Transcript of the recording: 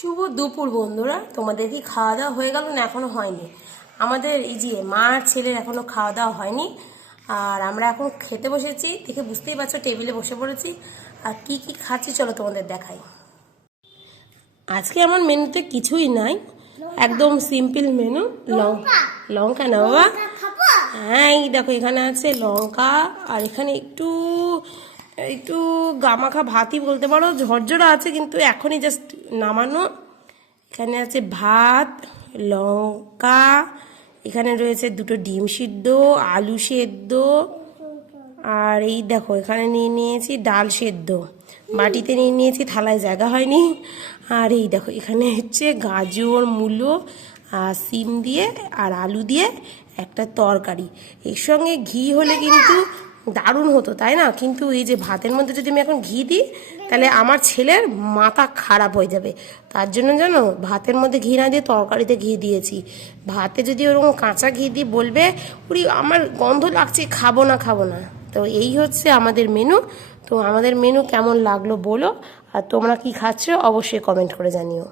শুভ দুপুর বন্ধুরা, তোমাদের কি খাওয়া দাওয়া হয়ে গেল না? এখনো হয়নি। আমাদের এই যে মা আর ছেলের এখনো খাওয়া দাওয়া হয়নি, আর আমরা এখন খেতে বসেছি। দেখে বুঝতেই পারছো, টেবিলে বসে পড়েছি। আর কি কি খাচ্ছি চলো তোমাদের দেখাই। আজকে আমার মেনুতে কিছুই নাই, একদম সিম্পল মেনু। লঙ্কা না বাবা? হ্যাঁ, এই দেখো এখানে আছে লঙ্কা, আর এখানে একটু একটু গামাখা ভাতই বলতে পারো, ঝরঝরা আছে কিন্তু এখনই জাস্ট নামানো। এখানে আছে ভাত, লঙ্কা, এখানে রয়েছে দুটো ডিম সিদ্ধ, আলু সেদ্ধ, আর এই দেখো এখানে নিয়ে নিয়েছি ডাল সেদ্ধ। বাটিতে নিয়ে নিয়েছি, থালায় জায়গা হয়নি। আর এই দেখো এখানে হচ্ছে গাজর, মূলো, সিম দিয়ে আর আলু দিয়ে একটা তরকারি। এর সঙ্গে ঘি হলে কিন্তু দারুণ হতো, তাই না? কিন্তু এই যে ভাতের মধ্যে যদি আমি এখন ঘি দিই, তাহলে আমার ছেলের মাথা খারাপ হয়ে যাবে। তার জন্য জানো, ভাতের মধ্যে ঘি না দিয়ে তরকারিতে ঘি দিয়েছি। ভাতে যদি ওরকম কাঁচা ঘি দিই বলবে উড়ি আমার গন্ধ লাগছে, খাবো না খাবো না। তো এই হচ্ছে আমাদের মেনু। তো আমাদের মেনু কেমন লাগলো বলো, আর তোমরা কি খাচ্ছ অবশ্যই কমেন্ট করে জানিও।